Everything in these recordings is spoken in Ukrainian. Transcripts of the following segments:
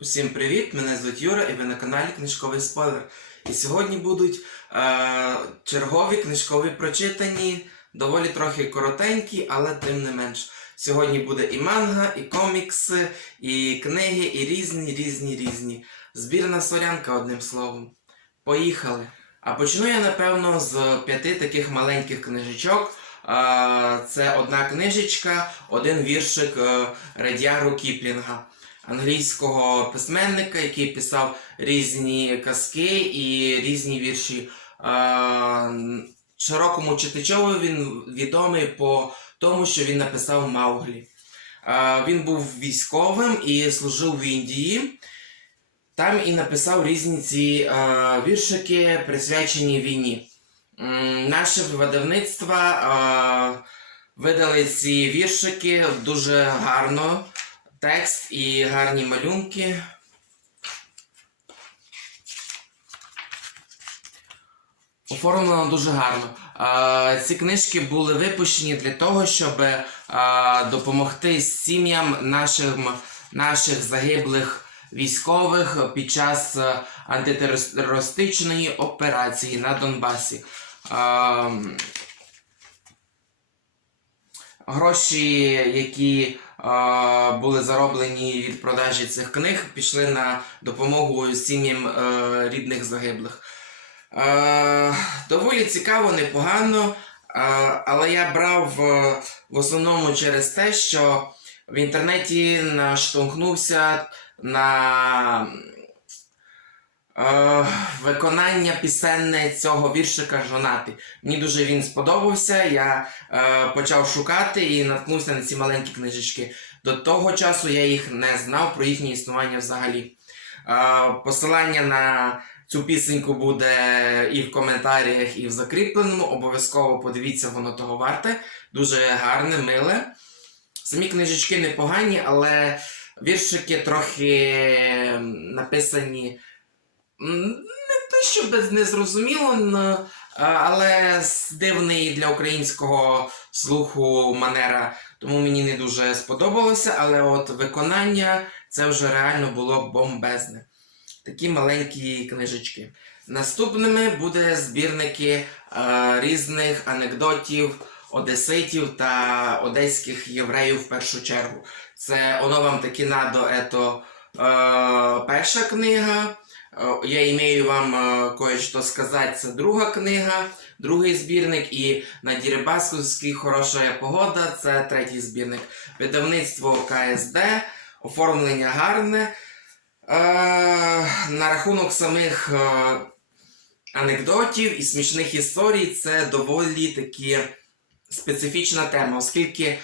Усім привіт! Мене звуть Юра і ви на каналі Книжковий Спойлер. І сьогодні будуть е, чергові книжкові прочитані, доволі трохи коротенькі, але тим не менш. Сьогодні буде і манга, і комікси, і книги, і різні, різні, різні. Збірна сорянка, одним словом. Поїхали! А почну я, напевно, з п'яти таких маленьких книжечок. Е, Це одна книжечка, один віршик е, Редяру Кіплінга англійського письменника, який писав різні казки і різні вірші. Широкому читачові він відомий по тому, що він написав Мауглі. Він був військовим і служив в Індії. Там і написав різні ці віршики, присвячені війні. Наше видавництво видали ці віршики дуже гарно текст і гарні малюнки. Оформлено дуже гарно. Ці книжки були випущені для того, щоб допомогти сім'ям нашим, наших загиблих військових під час антитерористичної операції на Донбасі. Гроші, які е, були зароблені від продажі цих книг, пішли на допомогу сім'ям е, рідних загиблих. Е, доволі цікаво, непогано, е, але я брав е, в основному через те, що в інтернеті наштовхнувся на виконання пісенне цього віршика Жонати. Мені дуже він сподобався. Я е, почав шукати і наткнувся на ці маленькі книжечки. До того часу я їх не знав про їхнє існування взагалі. Е, посилання на цю пісеньку буде і в коментарях, і в закріпленому. Обов'язково подивіться, воно того варте. Дуже гарне, миле. Самі книжечки непогані, але віршики трохи написані не те, що без незрозуміло, але з дивний для українського слуху манера. Тому мені не дуже сподобалося, але от виконання це вже реально було бомбезне. Такі маленькі книжечки. Наступними буде збірники е, різних анекдотів, одеситів та одеських євреїв в першу чергу. Це оно вам таки надо, ето е, перша книга. Е, Я імею вам е, кое-що сказати, це друга книга, другий збірник, і на Дірибасковській хороша погода, це третій збірник. Видавництво КСД, оформлення гарне. Е, на рахунок самих анекдотів і смішних історій, це доволі таки специфічна тема, оскільки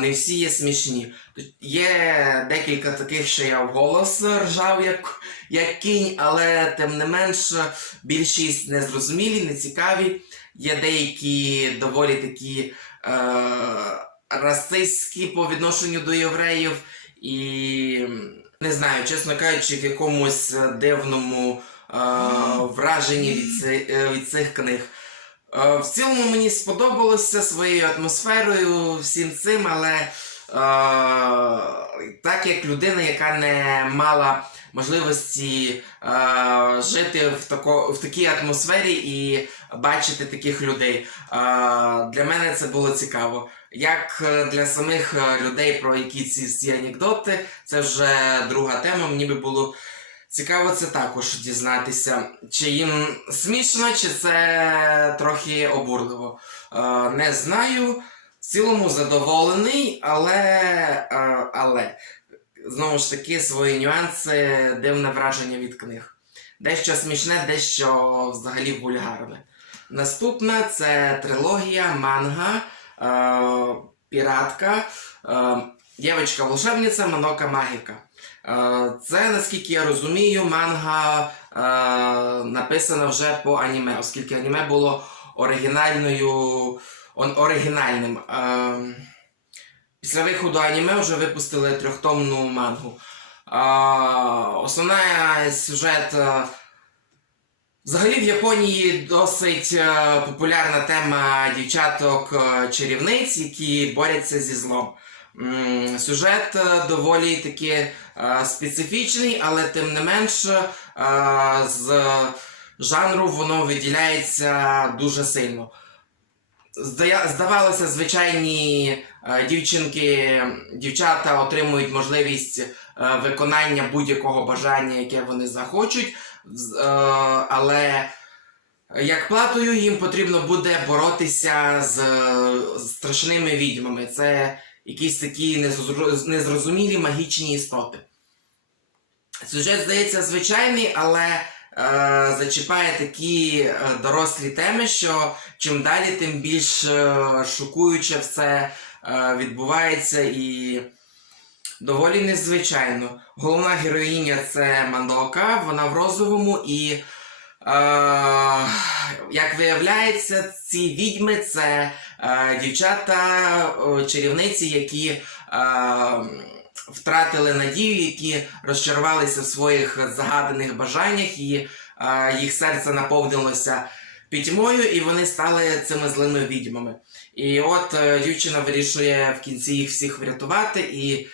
не всі є смішні. Є декілька таких, що я вголос ржав як, як кінь, але тим не менш більшість незрозумілі, нецікаві. Є деякі доволі такі е, расистські по відношенню до євреїв. І не знаю, чесно кажучи, в якомусь дивному е, враженні від, е, від цих книг. Е, в цілому мені сподобалося своєю атмосферою, всім цим, але е, так як людина, яка не мала можливості е, жити в, тако, в такій атмосфері і бачити таких людей, е, для мене це було цікаво. Як е, для самих е, людей, про які ці, ці анекдоти, це вже друга тема. Мені би було цікаво це також дізнатися, чи їм смішно, чи це трохи обурливо. Е, не знаю. В цілому задоволений, але, е, але знову ж таки свої нюанси, дивне враження від книг. Дещо смішне, дещо взагалі вульгарне. Наступна це трилогія манга е, Піратка, е, Дівчинка волшебниця Манока Магіка. Це, наскільки я розумію, манга написана вже по аніме, оскільки аніме було оригінальною, оригінальним. Після виходу аніме вже випустили трьохтомну мангу. Основна сюжет. Взагалі в Японії досить популярна тема дівчаток-чарівниць, які борються зі злом. Сюжет доволі таки специфічний, але тим не менш е, з жанру воно виділяється дуже сильно. Здавалося, звичайні е, дівчинки, дівчата отримують можливість е, виконання будь-якого бажання, яке вони захочуть, е, але як платою їм потрібно буде боротися з, е, страшними відьмами. Це якісь такі незрозумілі магічні істоти. Сюжет здається звичайний, але е, зачіпає такі е, дорослі теми, що чим далі, тим більш е, шокуюче все е, відбувається і доволі незвичайно. Головна героїня це Мандока, вона в розовому і. Е, як виявляється, ці відьми це е, дівчата, е, які е, втратили надію, які розчарувалися в своїх загаданих бажаннях, і е, їх серце наповнилося пітьмою, і вони стали цими злими відьмами. І от е, дівчина вирішує в кінці їх всіх врятувати і.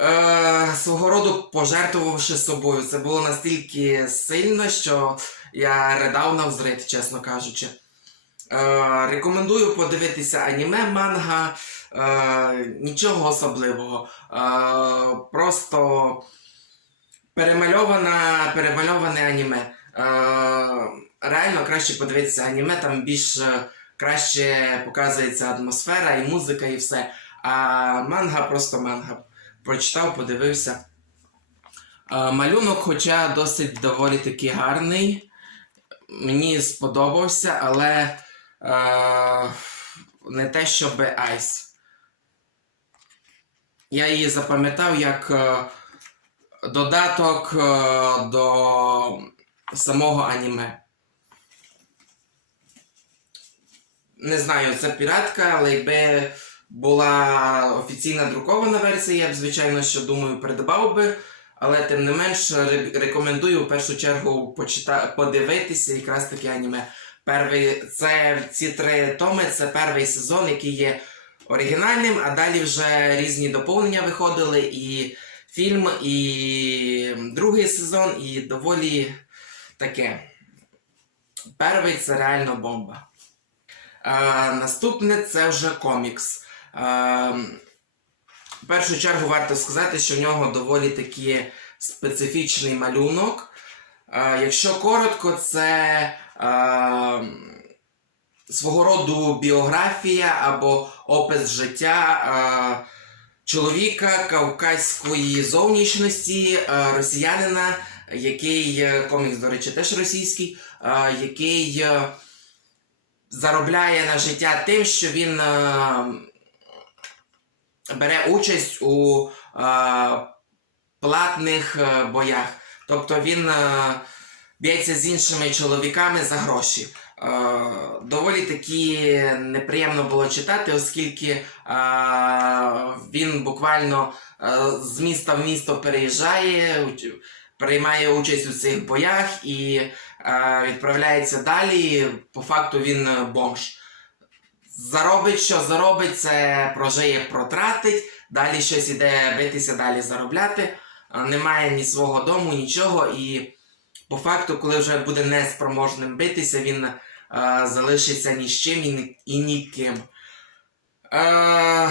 Е, свого роду пожертвувавши собою. Це було настільки сильно, що я ридав навзрит, чесно кажучи. Е, рекомендую подивитися аніме, манга. Е, нічого особливого. Е, просто перемальована, перемальоване аніме. Е, реально краще подивитися аніме, там більш е, краще показується атмосфера і музика, і все. А манга просто манга. Прочитав, подивився. Е, малюнок, хоча досить доволі таки гарний. Мені сподобався, але не те, щоб Айс. Я її запам'ятав як е, додаток е, до самого аніме. Не знаю, це піратка, але якби була офіційна друкована версія, я б, звичайно, що думаю, придбав би. Але тим не менш рекомендую в першу чергу почита... подивитися якраз таке аніме. Перший, це ці три томи, це перший сезон, який є оригінальним, а далі вже різні доповнення виходили, і фільм, і другий сезон, і доволі таке. Перший це реально бомба. Е, наступне це вже комікс. Е, в першу чергу варто сказати, що в нього доволі таки специфічний малюнок. Якщо коротко, це свого роду біографія або опис життя чоловіка кавказької зовнішності, росіянина, який е, комікс, до речі, теж російський, який е, заробляє на життя тим, що він. Е, бере участь у платних боях. Тобто він е, б'ється з іншими чоловіками за гроші. Е, доволі таки неприємно було читати, оскільки е, він буквально з міста в місто переїжджає, приймає участь у цих боях і відправляється далі. По факту він бомж. Заробить, що заробить, це прожиє, протратить, далі щось іде битися, далі заробляти. Немає ні свого дому, нічого. І по факту, коли вже буде неспроможним битися, він е, залишиться ні з чим і, ні- і ніким. Е,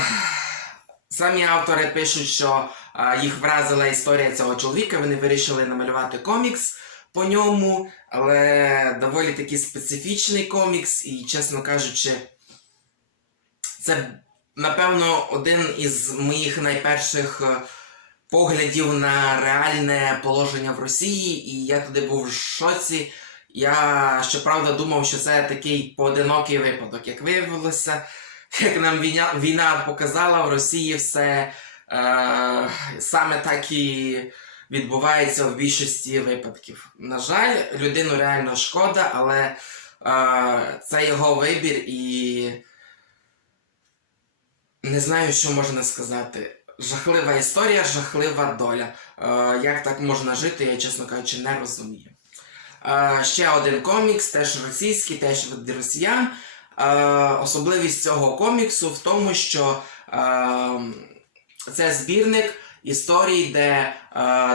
самі автори пишуть, що е, їх вразила історія цього чоловіка, вони вирішили намалювати комікс по ньому, але доволі таки специфічний комікс, і, чесно кажучи, це, напевно, один із моїх найперших е, поглядів на реальне положення в Росії, і я туди був в шоці. Я щоправда думав, що це такий поодинокий випадок. Як виявилося, як нам війна, війна показала, в Росії все е, саме так і відбувається в більшості випадків. На жаль, людину реально шкода, але е, це його вибір і. Не знаю, що можна сказати. Жахлива історія, жахлива доля. Е, як так можна жити, я, чесно кажучи, не розумію. Е, ще один комікс, теж російський, теж від росіян. Е, особливість цього коміксу в тому, що е, це збірник, історій, де е,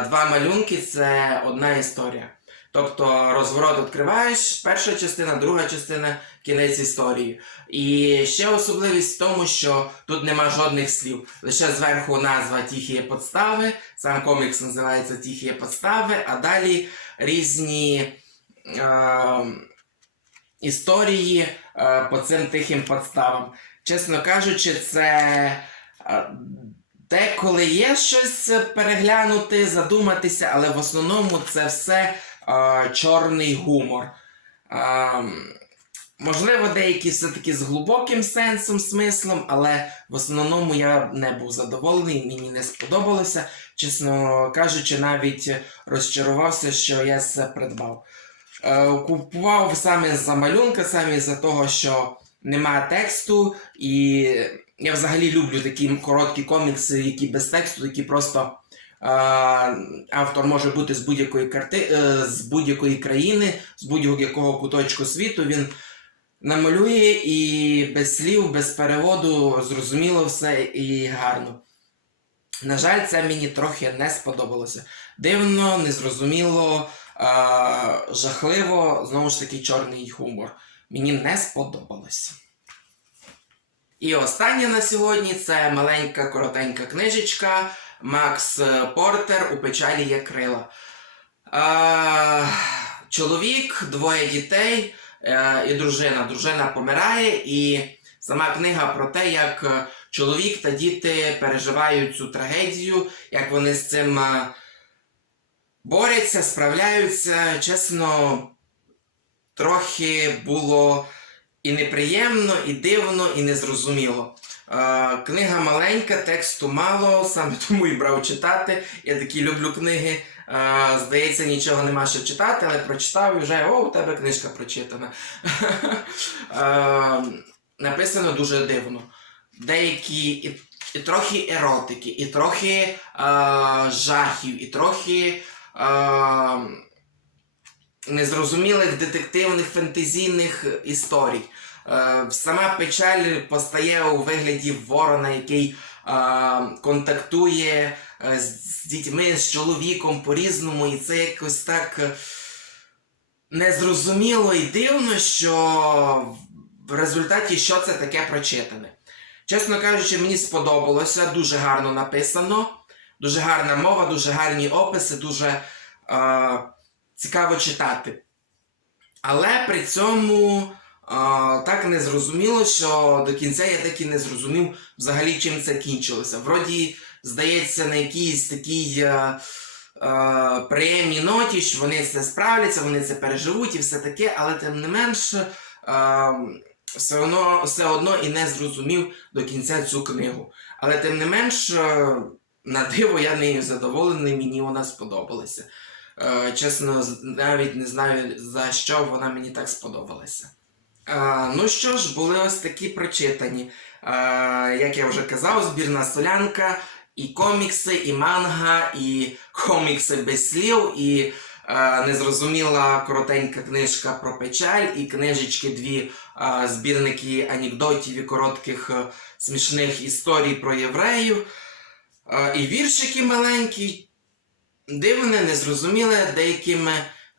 два малюнки це одна історія. Тобто розворот відкриваєш, перша частина, друга частина, кінець історії. І ще особливість в тому, що тут нема жодних слів. Лише зверху назва Тихі подстави, сам комікс називається Тихі подстави, а далі різні е, історії е, по цим тихим подставам. Чесно кажучи, це е, деколи є щось переглянути, задуматися, але в основному це все чорний гумор. Можливо, деякі все-таки з глибоким сенсом, смислом, але в основному я не був задоволений, мені не сподобалося. Чесно кажучи, навіть розчарувався, що я це придбав. Е, купував саме за малюнка, саме за того, що немає тексту, і я взагалі люблю такі короткі комікси, які без тексту, які просто автор може бути з будь-якої карти, е, з будь-якої країни, з будь-якого куточку світу. Він намалює і без слів, без переводу, зрозуміло все і гарно. На жаль, це мені трохи не сподобалося. Дивно, незрозуміло, жахливо, знову ж таки, чорний гумор. Мені не сподобалося. І останнє на сьогодні це маленька коротенька книжечка Макс Портер у печалі є крила. Е, чоловік, двоє дітей е, і дружина. Дружина помирає, і сама книга про те, як е, чоловік та діти переживають цю трагедію, як вони з цим е, борються, справляються. Чесно, трохи було і неприємно, і дивно, і незрозуміло. Книга маленька, тексту мало, саме тому і брав читати. Я такі люблю книги. Здається, нічого нема що читати, але прочитав і вже о, у тебе книжка прочитана. Написано дуже дивно. Деякі і, трохи еротики, і трохи жахів, і трохи незрозумілих детективних фентезійних історій. Е, сама печаль постає у вигляді ворона, який е, контактує е, з дітьми, з чоловіком по-різному, і це якось так незрозуміло і дивно, що в результаті що це таке прочитане. Чесно кажучи, мені сподобалося, дуже гарно написано, дуже гарна мова, дуже гарні описи, дуже е, цікаво читати. Але при цьому так не зрозуміло, що до кінця я так і не зрозумів взагалі, чим це кінчилося. Вроді, здається, на якійсь такій а, а, приємній ноті, що вони це справляться, вони це переживуть і все таке, але тим не менш а, все, одно, все одно і не зрозумів до кінця цю книгу. Але тим не менш, а, на диво я нею задоволений, мені вона сподобалася. Е, Чесно, навіть не знаю за що вона мені так сподобалася. Е, ну що ж, були ось такі прочитані. Е, як я вже казав, збірна солянка, і комікси, і манга, і комікси без слів, і е, незрозуміла коротенька книжка про печаль, і книжечки дві е, збірники анекдотів і коротких смішних історій про євреїв, е, і віршики маленькі. Дивне, незрозуміле деякими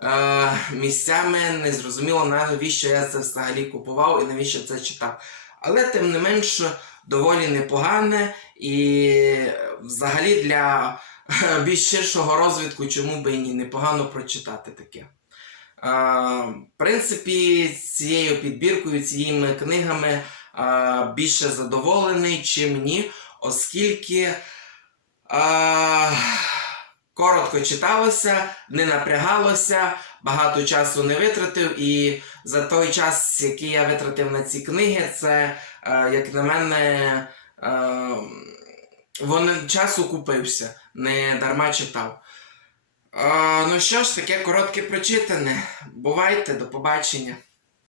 е, місцями, незрозуміло, навіщо я це взагалі купував і навіщо це читав. Але тим не менш доволі непогане і взагалі для е, більш ширшого розвитку, чому би і ні, непогано прочитати таке. Е, в принципі, цією підбіркою, цією книгами більше задоволений, чим ні, оскільки. Коротко читалося, не напрягалося, багато часу не витратив, і за той час, який я витратив на ці книги, це, е, як на мене, е, вони часу купився, не дарма читав. Е, ну що ж, таке коротке прочитане. Бувайте, до побачення.